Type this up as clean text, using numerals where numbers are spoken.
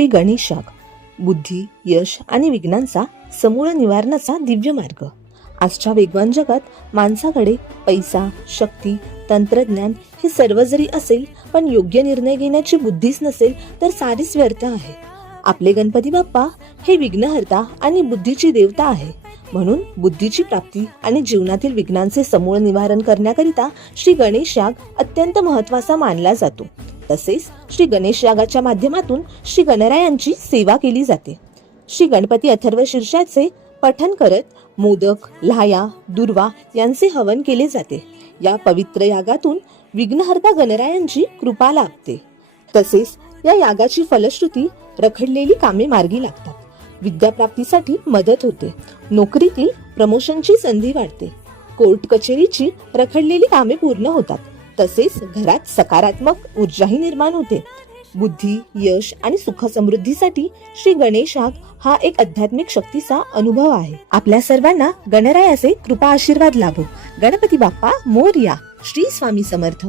श्री गणेश याग, बुद्धी, यश आणि विघ्नांचा समूळ निवारणाचा दिव्य मार्ग. आजच्या वेगवान जगात माणसाकडे पैसा, शक्ती, तंत्रज्ञान हे सर्व जरी असेल, पण योग्य निर्णय घेण्याची बुद्धीच नसेल तर सारीच व्यर्थ आहे. आपले गणपती बाप्पा हे विघ्नहर्ता आणि बुद्धीची देवता आहे. म्हणून बुद्धीची प्राप्ती आणि जीवनातील विघ्नांचे समूळ निवारण करण्याकरिता श्री गणेश याग अत्यंत महत्त्वाचा मानला जातो. तसेच श्री गणेश यागाच्या माध्यमातून श्री गणरायांची सेवा केली जाते. श्री गणपती अथर्व शीर्षाचे पठन करत मोदक, लाह्या, दुर्वा यांचे हवन केले जाते. या पवित्र यागातून विघ्नहर्ता गणरायांची कृपा लाभते. तसेच या यागाची फलश्रुती रखडलेली कामे मार्गी लागतात. विद्याप्राप्तीसाठी मदत होते. नोकरीतील प्रमोशनची संधी वाढते. कोर्ट कचेरीची रखडलेली कामे पूर्ण होतात. तसेच घरात सकारात्मक ऊर्जाही निर्माण होते. बुद्धी, यश आणि सुख समृद्धीसाठी श्री गणेश याग हा एक आध्यात्मिक शक्तीचा अनुभव आहे. आपल्या सर्वांना गणरायाचे कृपा आशीर्वाद लाभो. गणपती बाप्पा मोरया. श्री स्वामी समर्थ.